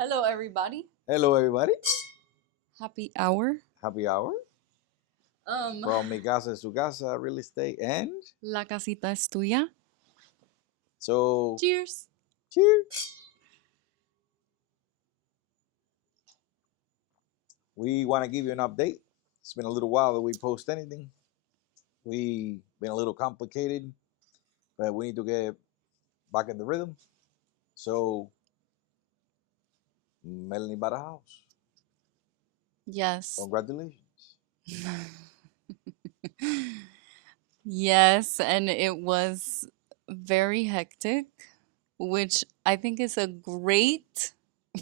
Hello, everybody. Hello, everybody. Happy hour. Happy hour Um, from Mi Casa Es Tu Casa Real Estate. And La Casita Es Tuya. so, Cheers. cheers. We want to give you an update. It's been a little while that we post anything. We been a little complicated, but we need to get back in the rhythm. So, Melanie bought a house. Yes. Congratulations. Yes, and it was very hectic, which I think is a great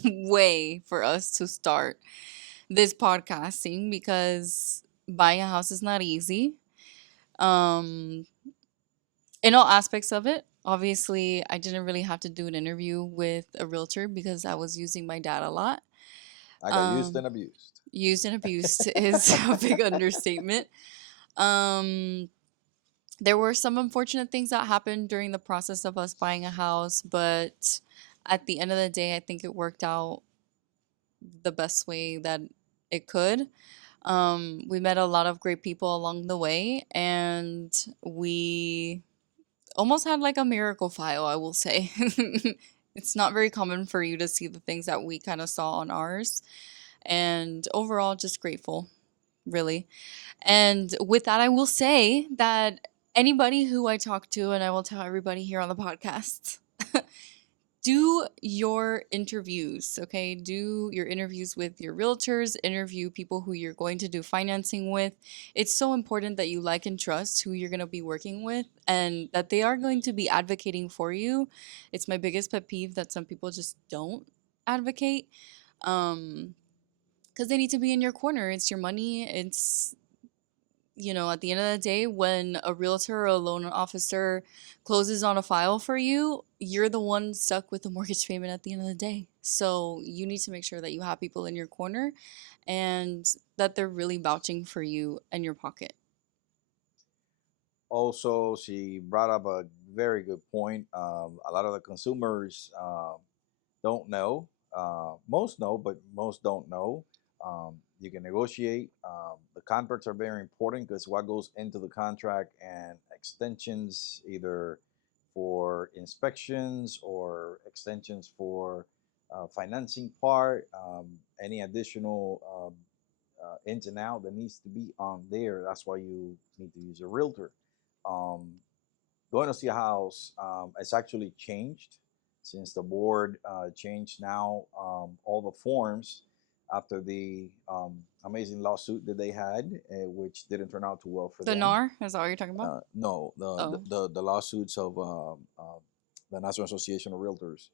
way for us to start this podcasting because buying a house is not easy. Um, in all aspects of it. Obviously, I didn't really have to do an interview with a realtor because I was using my dad a lot. I got used Um, and abused. Used and abused is a big understatement. Um, there were some unfortunate things that happened during the process of us buying a house, but at the end of the day, I think it worked out the best way that it could. We met a lot of great people along the way, and we almost had like a miracle file, I will say. It's not very common for you to see the things that we kind of saw on ours. And overall, just grateful, really. And with that, I will say that anybody who I talk to, and I will tell everybody here on the podcast, do your interviews, okay? Do your interviews with your realtors, interview people who you're going to do financing with. It's so important that you like and trust who you're going to be working with and that they are going to be advocating for you. It's my biggest pet peeve that some people just don't advocate. Because they need to be in your corner. It's your money. At the end of the day, when a realtor or a loan officer closes on a file for you, you're the one stuck with the mortgage payment at the end of the day. So you need to make sure that you have people in your corner and that they're really vouching for you and your pocket. Also, she brought up a very good point. A lot of the consumers don't know. Most know, but most don't know. You can negotiate. The contracts are very important because what goes into the contract and extensions, either for inspections or extensions for financing part, any additional ins and out that needs to be on there. That's why you need to use a realtor. Um, Going to see a house, it's actually changed since the board changed now all the forms after the amazing lawsuit that they had, which didn't turn out too well for The them. NAR, is that what you're talking about? No, Oh. the lawsuits of the National Association of Realtors.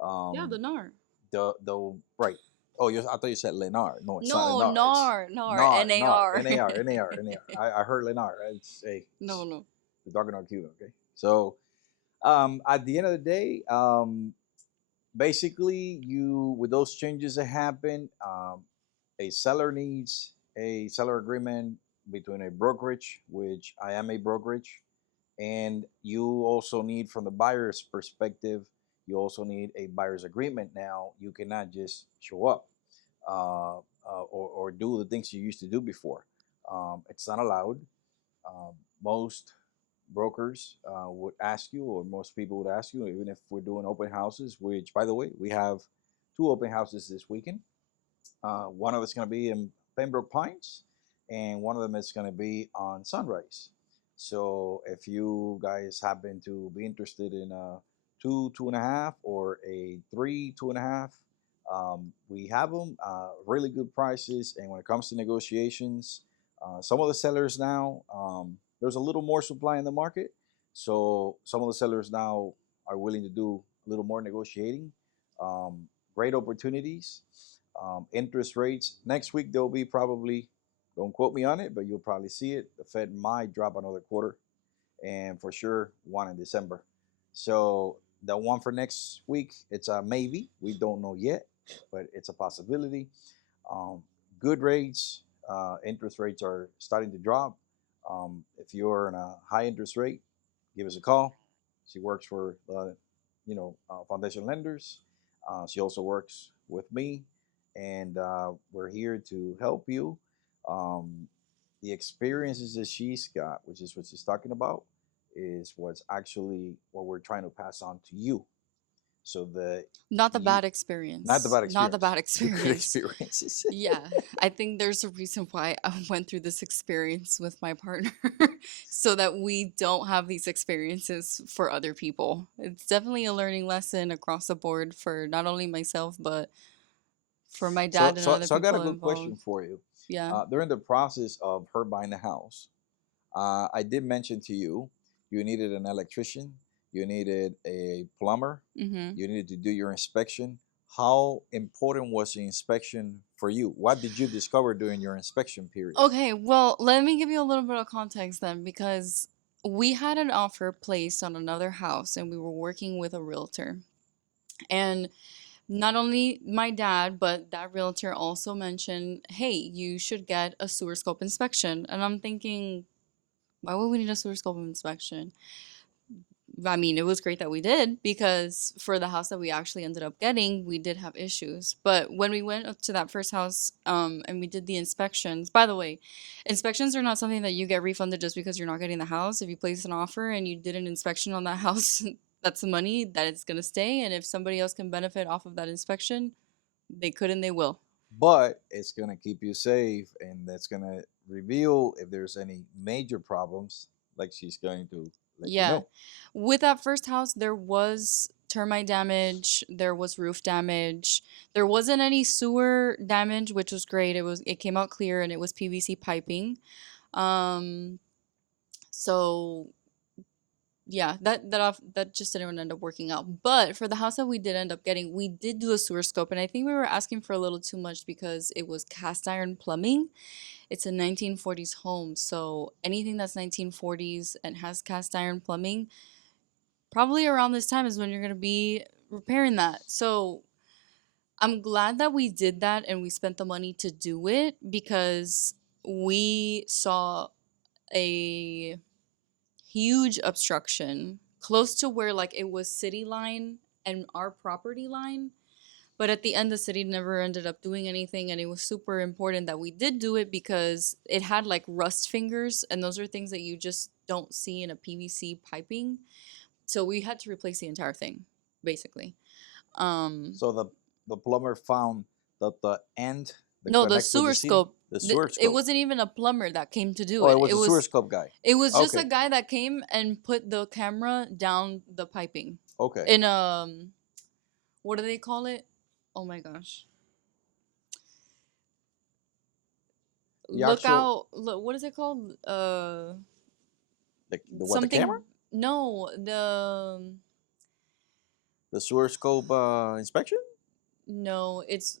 Yeah, the Um, NAR. the right. Oh, I thought you said Lenar. No, it's not No, Lenar. It's NAR, NAR, NAR, NAR. NAR, NAR, NAR. I heard Lenar. It's a No, no. the dog and Cuban. Okay, so at the end of the day, basically, you with those changes that happen, a seller needs a seller agreement between a brokerage, which I am a brokerage, and you also need, from the buyer's perspective, you also need a buyer's agreement. Now, you cannot just show up or do the things you used to do before. It's not allowed. Most brokers would ask you, or most people would ask you, even if we're doing open houses, which, by the way, we have two open houses this weekend. One of it's going to be in Pembroke Pines, and one of them is going to be on Sunrise. So if you guys happen to be interested in a two, 2.5, or a three, 2.5, we have them really good prices. And when it comes to negotiations, some of the sellers now, there's a little more supply in the market, so some of the sellers now are willing to do a little more negotiating. Great opportunities. Interest rates next week, they'll be probably, don't quote me on it, but you'll probably see it. The Fed might drop another quarter, and for sure one in December. So the one for next week, it's a maybe. We don't know yet, but it's a possibility. Um, Good rates. Interest rates are starting to drop. If you're in a high interest rate, give us a call. She works for foundation lenders. She also works with me, and we're here to help you. Um, the experiences that she's got, which is what she's talking about, is what's actually what we're trying to pass on to you, so that Not the you, bad not the experience. bad Not the experience, bad the good experience. experiences. Yeah, I think there's a reason why I went through this experience with my partner so that we don't have these experiences for other people. It's definitely a learning lesson across the board for not only myself, but for my so, dad and so, other so I got a people good involved. question for you. Yeah. During the process of her buying the house, I did mention to you, you needed an electrician, you needed a plumber, Mm-hmm. you needed to do your inspection. How important was the inspection for you? What did you discover during your inspection period? Okay, well, let me give you a little bit of context then, because we had an offer placed on another house and we were working with a realtor. And not only my dad, but that realtor also mentioned, hey, you should get a sewer scope inspection. And I'm thinking, why would we need a sewer scope inspection? I mean, it was great that we did because for the house that we actually ended up getting, we did have issues. But when we went up to that first house, and we did the inspections, by the way, inspections are not something that you get refunded just because you're not getting the house. If you place an offer and you did an inspection on that house, that's the money that it's going to stay. And if somebody else can benefit off of that inspection, they could and they will. But it's going to keep you safe, and that's going to reveal if there's any major problems, like she's going to let you Yeah. know. With that first house, there was termite damage, there was roof damage. There wasn't any sewer damage, which was great. It came out clear and it was PVC piping. Um so yeah, that just didn't end up working out. But for the house that we did end up getting, we did do a sewer scope, and I think we were asking for a little too much because it was cast iron plumbing. It's a 1940s home, so anything that's 1940s and has cast iron plumbing, probably around this time is when you're going to be repairing that. So I'm glad that we did that and we spent the money to do it because we saw a huge obstruction close to where like it was city line and our property line. But at the end, the city never ended up doing anything, and it was super important that we did do it because it had like rust fingers, and those are things that you just don't see in a PVC piping. So we had to replace the entire thing, basically. Um, So the plumber found that the end that no, the connects with the sewer city, scope. the sewer It scope. wasn't even a plumber that came to do Oh, it it. was It a sewer was scope guy. it was just a Okay, guy that came and put the camera down the piping okay. in what do they call it? Oh my gosh. The actual Look, what is it called? the what, the camera, Something, no, the sewer scope inspection. no, it's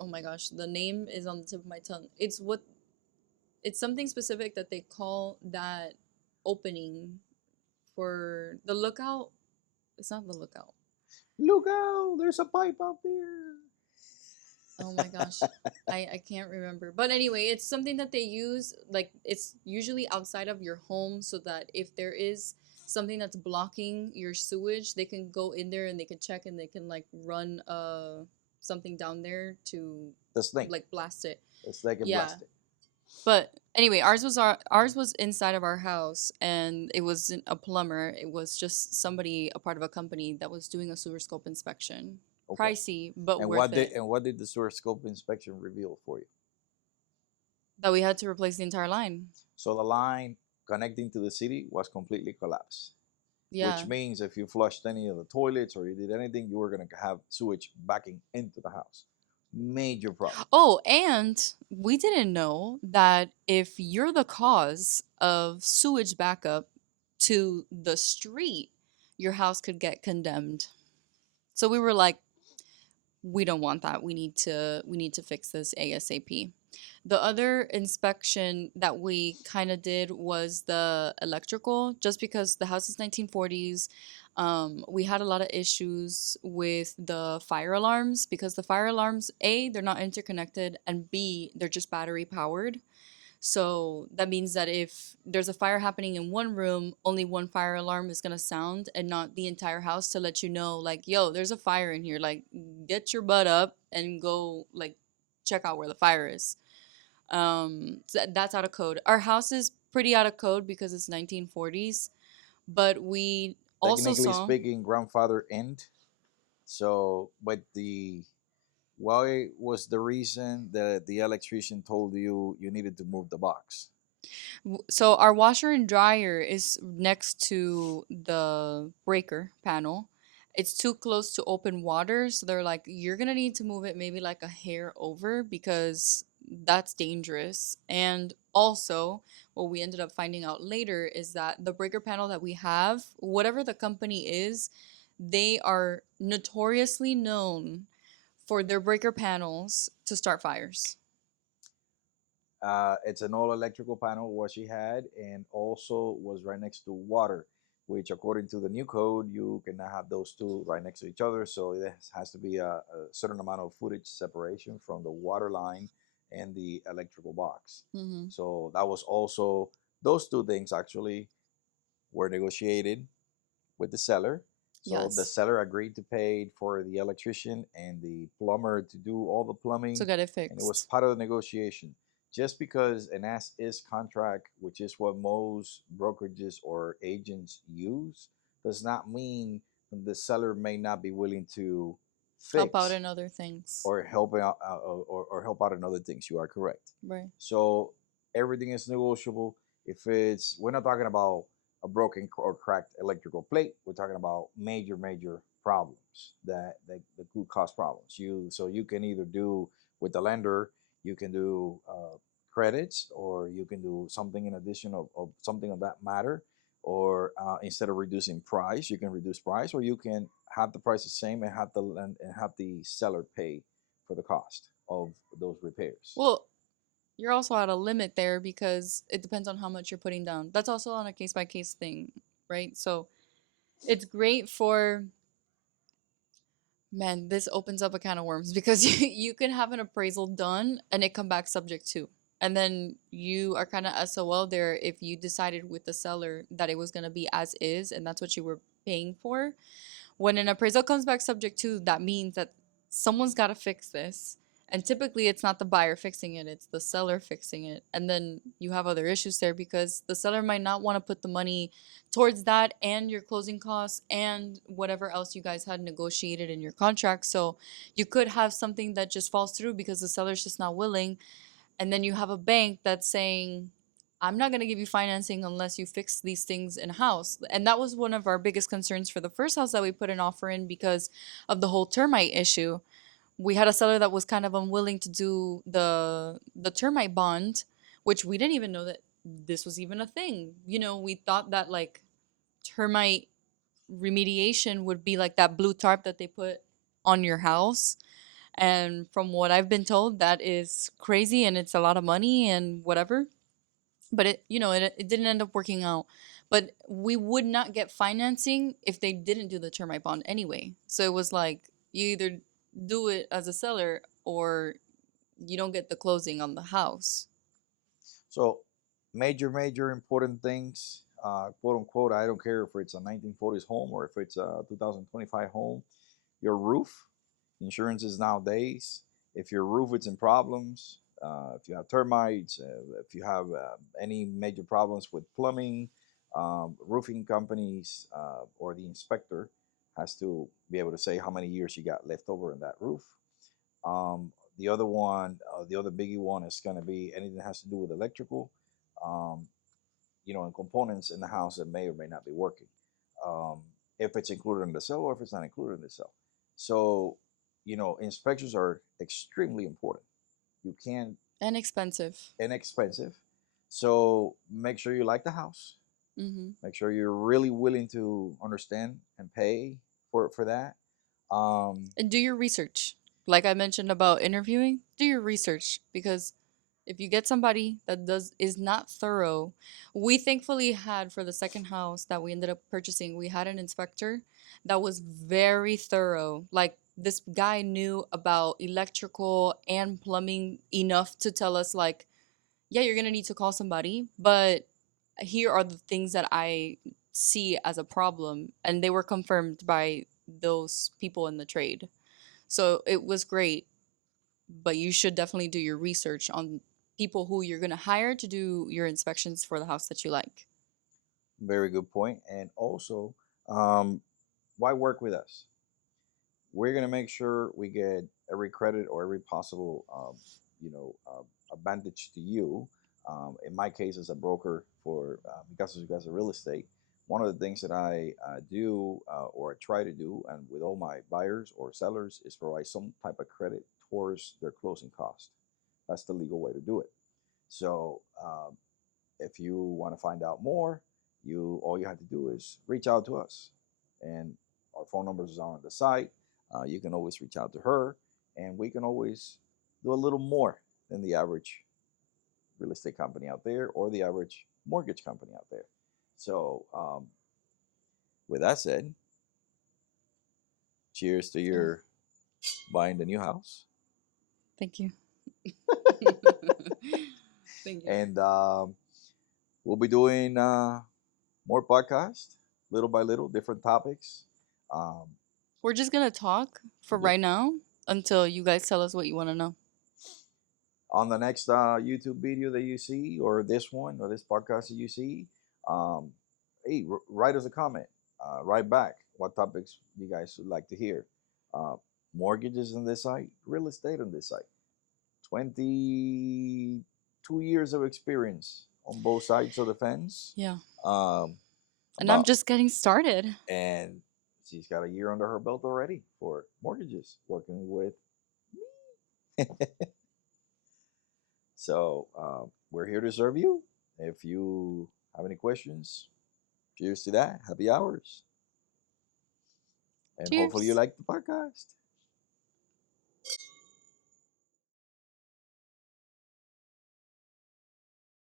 oh my gosh, the name is on the tip of my tongue. It's something specific that they call that opening for the lookout. It's not the lookout. Look out! There's a pipe out there. Oh my gosh. I can't remember. But anyway, it's something that they use, like it's usually outside of your home so that if there is something that's blocking your sewage, they can go in there and they can check and they can like run something down there to The snake. like blast it. The snake and Yeah. blast it. But anyway, ours was inside of our house, and it wasn't a plumber. It was just somebody, a part of a company that was doing a sewer scope inspection. Okay. Pricey, but And worth it. what did the sewer scope inspection reveal for you? That we had to replace the entire line. So the line connecting to the city was completely collapsed, which Yeah. means if you flushed any of the toilets or you did anything, you were going to have sewage backing into the house. Major problem. Oh, and we didn't know that if you're the cause of sewage backup to the street, your house could get condemned. So we were like, we don't want that. We need to fix this ASAP. The other inspection that we kind of did was the electrical, just because the house is 1940s. We had a lot of issues with the fire alarms because the fire alarms, A, they're not interconnected, and B, they're just battery powered. So that means that if there's a fire happening in one room, only one fire alarm is going to sound and not the entire house to let you know, like, yo, there's a fire in here. Like, get your butt up and go, like, check out where the fire is. So that's out of code. Our house is pretty out of code because it's 1940s, but we also Technically saw. speaking, grandfather end. So, but the why was the reason that the electrician told you you needed to move the box? So our washer and dryer is next to the breaker panel. It's too close to open water, so they're like, you're gonna need to move it maybe like a hair over because that's dangerous. And also, what we ended up finding out later is that the breaker panel that we have, whatever the company is, they are notoriously known for their breaker panels to start fires. It's an all electrical panel, what she had, and also was right next to water, which according to the new code, you cannot have those two right next to each other. So it has to be a certain amount of footage separation from the water line and the electrical box. Mm-hmm. So that was also, those two things actually were negotiated with the seller. So the Yes. seller agreed to pay for the electrician and the plumber to do all the To plumbing, get it and it was fixed. part of the negotiation. Just because an as is contract, which is what most brokerages or agents use, does not mean the seller may not be willing to Help out fix in other things. or help out or help out in other things. You are correct. Right. So everything is negotiable. If it's, we're not talking about a broken or cracked electrical plate. We're talking about major problems that could cause problems. You can either do with the lender, you can do credits, or you can do something in addition of something of that matter, or instead of reducing price, you can reduce price, or you can have the price the same and have the seller pay for the cost of those repairs. Well, you're also at a limit there because it depends on how much you're putting down. That's also on a case by case thing, right? So it's great for, man, this opens up a can of worms because you can have an appraisal done and it come back subject to. And then you are kind of SOL there if you decided with the seller that it was going to be as is and that's what you were paying for. When an appraisal comes back subject to, that means that someone's got to fix this. And typically it's not the buyer fixing it, it's the seller fixing it. And then you have other issues there because the seller might not want to put the money towards that and your closing costs and whatever else you guys had negotiated in your contract. So you could have something that just falls through because the seller's just not willing. And then you have a bank that's saying, I'm not going to give you financing unless you fix these things in house. And that was one of our biggest concerns for the first house that we put an offer in because of the whole termite issue. We had a seller that was kind of unwilling to do the termite bond, which we didn't even know that this was even a thing. You know, we thought that like termite remediation would be like that blue tarp that they put on your house. And from what I've been told, that is crazy and it's a lot of money and whatever. But it didn't end up working out. But we would not get financing if they didn't do the termite bond anyway. So it was like you either do it as a seller or you don't get the closing on the house. So major important things, quote unquote. I don't care if it's a 1940s home or if it's a 2025 home. Your roof, insurance is nowadays. If your roof is in problems, if you have termites, if you have any major problems with plumbing, roofing companies or the inspector has to be able to say how many years you got left over in that roof. The other one, the other biggie one is going to be anything that has to do with electrical, um, and components in the house that may or may not be working. Um, if it's included in the sale or if it's not included in the sale. So, inspections are extremely important. You can't, And expensive. inexpensive. So make sure you like the house. Hmm. Make sure you're really willing to understand and pay for that. Um, And do your research. Like I mentioned about interviewing, do your research because if you get somebody that does is not thorough, we thankfully had for the second house that we ended up purchasing, we had an inspector that was very thorough. Like this guy knew about electrical and plumbing enough to tell us like yeah, you're going to need to call somebody, but here are the things that I see as a problem, and they were confirmed by those people in the trade. So it was great, but you should definitely do your research on people who you're going to hire to do your inspections for the house that you like. Very good point. And also, um, why work with us? We're gonna make sure we get every credit or every possible, advantage to you. In my case, as a broker for because you guys are real estate, one of the things that I do or I try to do, and with all my buyers or sellers, is provide some type of credit towards their closing cost. That's the legal way to do it. So if you want to find out more, you all you have to do is reach out to us, and our phone numbers are on the site. You can always reach out to her, and we can always do a little more than the average real estate company out there or the average mortgage company out there. So, with that said, cheers to Yeah. your buying the new house, Thank you. Thank you. and we'll be doing more podcasts, little by little, different topics. Um, We're just going to talk for yep. right now until you guys tell us what you want to know. On the next YouTube video that you see, or this one, or this podcast that you see, um, hey, write us a comment. Write back what topics you guys would like to hear. Uh, Mortgages on this site, real estate on this site. 22 years of experience on both sides of the fence. Yeah. Um, And I'm about just getting started. and she's got a year under her belt already for mortgages, working with me. So we're here to serve you. If you have any questions, cheers to that. Happy hours. And hopefully you Cheers. like the podcast.